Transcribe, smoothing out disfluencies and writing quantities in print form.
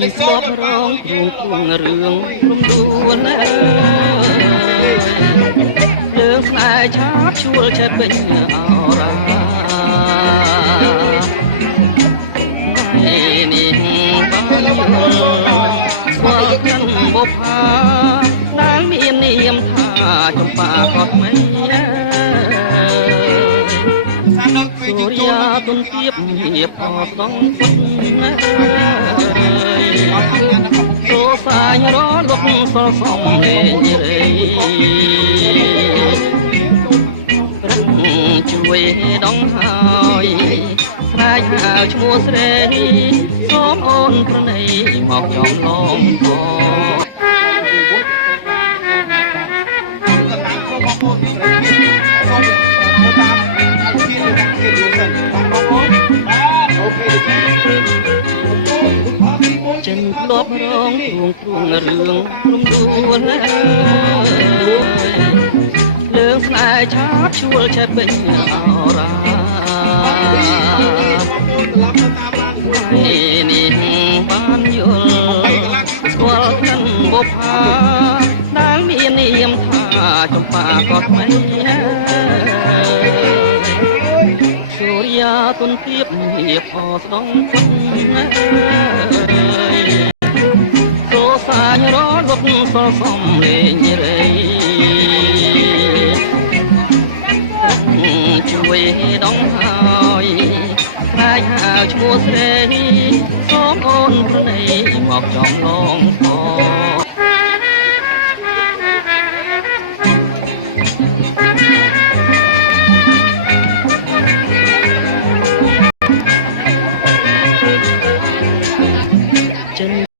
ស្បរងគ្រួងរឿងរំដួលលើស្នេហ៍ឆាបជួលចិត្តពេញអរ៉ានេះបានយល់ស្គាល់កាន់បុប្ផាដែលមាននាមថាចម្ប៉ាក៏ថ្មីសូរិយាទុនទៀបភាពអស្ដងសូសាញរលុកសល់សំលេងរីរឹងជួយដងហើយស្រែកហៅឈ្មោះស្រីសូមអូនប្រណីមកចំឡងផងចិនក្លប់រងគ្រួងរឿងរំដួលលើស្នេហ៍ឆាបជួលចិត្តពេញអរ៉ានេះបានយល់ស្គាល់កាន់បុប្ផាដែលមាននាមថាចម្ប៉ាក៏ថ្មីសូរិយាទុនទៀបភាពអស្ដងសូសាញរលុកសល់សំលេងរីជួយដងហើយស្រែកហៅឈ្មោះស្រីសូមអូនប្រណីមកចំឡងផង